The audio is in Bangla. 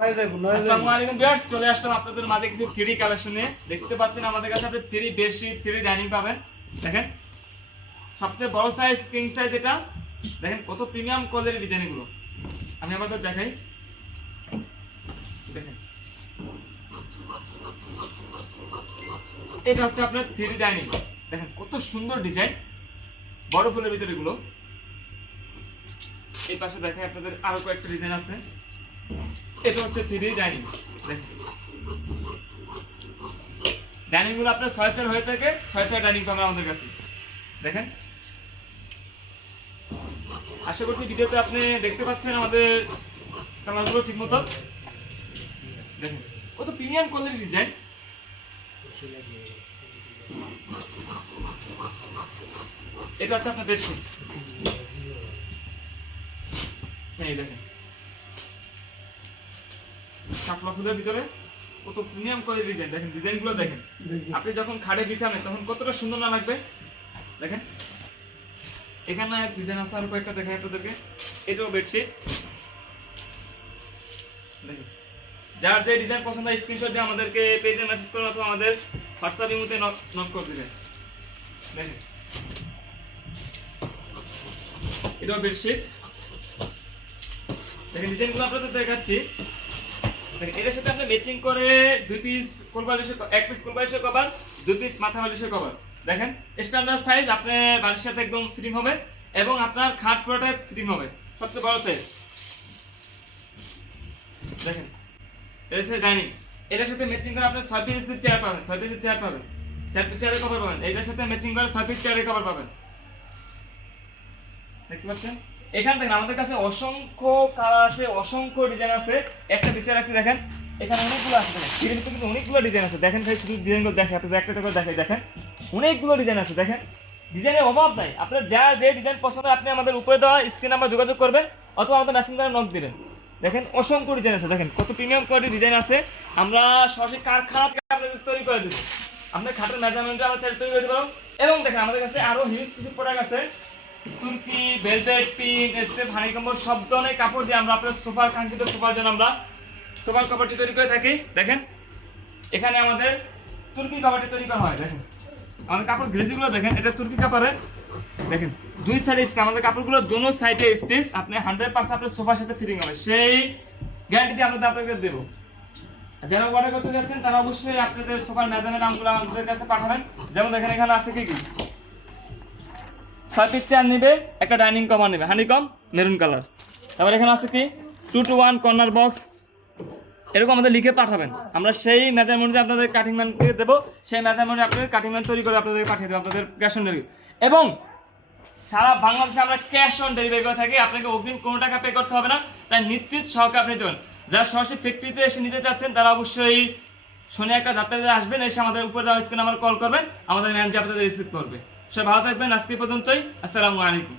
আসসালামু আলাইকুম ভিউয়ার্স, চলে আসলাম আপনাদের মাঝে কিছু 3D কালেকশন নিয়ে। দেখতে পাচ্ছেন আমাদের কাছে আপনি 3D বেডশিট, 3D ডাইনিং পাবেন। দেখেন সবচেয়ে বড় সাইজ কিং সাইজ এটা। দেখেন কত প্রিমিয়াম কোয়ালিটির ডিজাইন এগুলো। আমি আপনাদের দেখাই। দেখেন এটা হচ্ছে আপনার 3D ডাইনিং। দেখেন কত সুন্দর ডিজাইন, বড় ফুলের ভিতরে এগুলো। এই পাশে দেখেন আপনাদের আরো কয়েকটা ডিজাইন আছে। এটা হচ্ছে 3D ডাইনিং। দেখেন ডাইনিং গুলো আপনার 6 হয়ে থাকে, 6 ডাইনিং পাবেন আমাদের কাছে। দেখেন আশা করছি ভিডিওতে আপনি দেখতে পাচ্ছেন আমাদের কালারগুলো ঠিক মতো। দেখেন কত প্রিমিয়াম কোয়ালিটির ডিজাইন। এটা হচ্ছে আপনার বেডশিট। এই দেখেন শাপলা ফুলের ভিতরে কত প্রিমিয়াম কোয়ালিটির ডিজাইন। দেখেন ডিজাইনগুলো দেখেন, আপনি যখন খাটে বিছাবেন তখন কতটা সুন্দর না লাগবে। দেখেন এখানে ডিজাইন আছে আরো কয়েকটা, দেখাই আপনাদেরকে। এটাও বেডশিট। দেখেন যার যে ডিজাইন পছন্দ হয় স্ক্রিনশট দিয়ে আমাদেরকে পেজে মেসেজ করুন অথবা আমাদের হোয়াটসঅ্যাপ ইমোতে নক করে দিবেন। দেখেন এটাও বেডশিট। দেখেন ডিজাইনগুলো আপনাদের দেখাচ্ছি। দেখেন এটার সাথে আপনি ম্যাচিং করে 2 পিস কোলবালিশের 1 পিস কোলবালিশের কভার, 2 পিস মাথা বালিশের কভার। দেখেন স্ট্যান্ডার্ড সাইজ, আপনার বালিশের সাথে একদম ফিটিং হবে এবং আপনার খাট পুরোটা ফিটিং হবে, সবচেয়ে বড় সাইজ। দেখেন এটা হচ্ছে ডাইনিং। এটার সাথে ম্যাচিং করে আপনি 6 পিসের চেয়ার পাবেন, 6 পিসের চেয়ার পাবেন, 4 পিস চেয়ারের কভার পাবেন। এটার সাথে ম্যাচিং করে 6 পিস চেয়ারের কভার পাবেন। দেখতে পাচ্ছেন এখান থেকে আমাদের কাছে অসংখ্য কালার আছে, অসংখ্য ডিজাইন আছে। একটা পিসে রাখছি দেখেন, এখানে অনেকগুলো আছে। দেখেন এর ভিতরে কিন্তু অনেকগুলো ডিজাইন আছে। দেখেন ভাই শুধু ডিজাইনগুলো দেখেন, আপনাদের একটা করে দেখাই। দেখেন অনেকগুলো ডিজাইন আছে। দেখেন ডিজাইনের অভাব নাই। আপনার যার যে ডিজাইন পছন্দ আপনি আমাদের উপরে দেওয়া স্ক্রিন নাম্বার যোগাযোগ করবেন অথবা আমাদের মেসেঞ্জ করে নক দিবেন। দেখেন অসংখ্য ডিজাইন আছে। দেখেন কত প্রিমিয়াম কোয়ালিটির ডিজাইন আছে। আমরা সরাসরি কারখানা থেকে আপনাদের তৈরি করে দেবো। আপনার খাটের মেজারমেন্টে আমরা চাইলে তৈরি করে দেবো। এবং দেখেন আমাদের কাছে আরো হিউজ কিছু প্রোডাক্ট আছে। তুর্কি, ভেলভেট, পিঙ্ক, স্টেপ, হানিকম্বল সব ধরনের কাপড় দিয়ে আমরা আপনার সোফার কাঙ্ক্ষিত সোফার জন্য আমরা সোফার কাপড়টি তৈরি করে থাকি। দেখেন এখানে আমাদের তুর্কি কাপড়টি তৈরি করা হয়। দেখেন আমাদের কাপড় গ্লেজিগুলো দেখেন, এটা তুর্কি কাপড়ের। দেখেন 2 সাইডে স্টিচ, আমাদের কাপড়গুলো দোনো সাইডে স্টিচ। আপনি 100% আপনার সোফার সাথে ফিটিং হবে, সেই গ্যারান্টি দিয়ে আমরা আপনাকে দেবো। যারা অর্ডার করতে যাচ্ছেন তারা অবশ্যই আপনাদের সোফার মেজারমেন্ট আমগুলো আমাদের কাছে পাঠাবেন। যেমন দেখেন এখানে আছে কি 6 পিস চেয়ার নেবে, একটা ডাইনিং কভার নেবে হানিকম মেরুন কালার। তারপর এখানে আছে কি 2 to 1 কর্নার বক্স। এরকম আমাদের লিখে পাঠাবেন, আমরা সেই মেজারমেন্টে আপনাদের কাটিং ম্যানকে দেবো। সেই মেজারমেন্টে আপনাদের কাটিং ম্যান তৈরি করে আপনাদের পাঠিয়ে দেবো, আপনাদের ক্যাশ অন ডেলিভারি। এবং সারা বাংলাদেশে আমরা ক্যাশ অন ডেলিভারি করে থাকি। আপনাকে অগ্রিম কোনো টাকা পে করতে হবে না, তাই নিশ্চিত সহকারে আপনি দেবেন। যারা সরাসরি ফ্যাক্টরিতে এসে নিতে চাচ্ছেন তারা অবশ্যই শনি একটা যাত্রাতে আসবেন, এসে আমাদের উপরে দেওয়া স্ক্রিনে আমার কল করবেন, আমাদের ম্যানেজার আপনাদের রিসিভ করবে। সবাই ভালো থাকবেন, আজকে পর্যন্তই। আসসালামু আলাইকুম।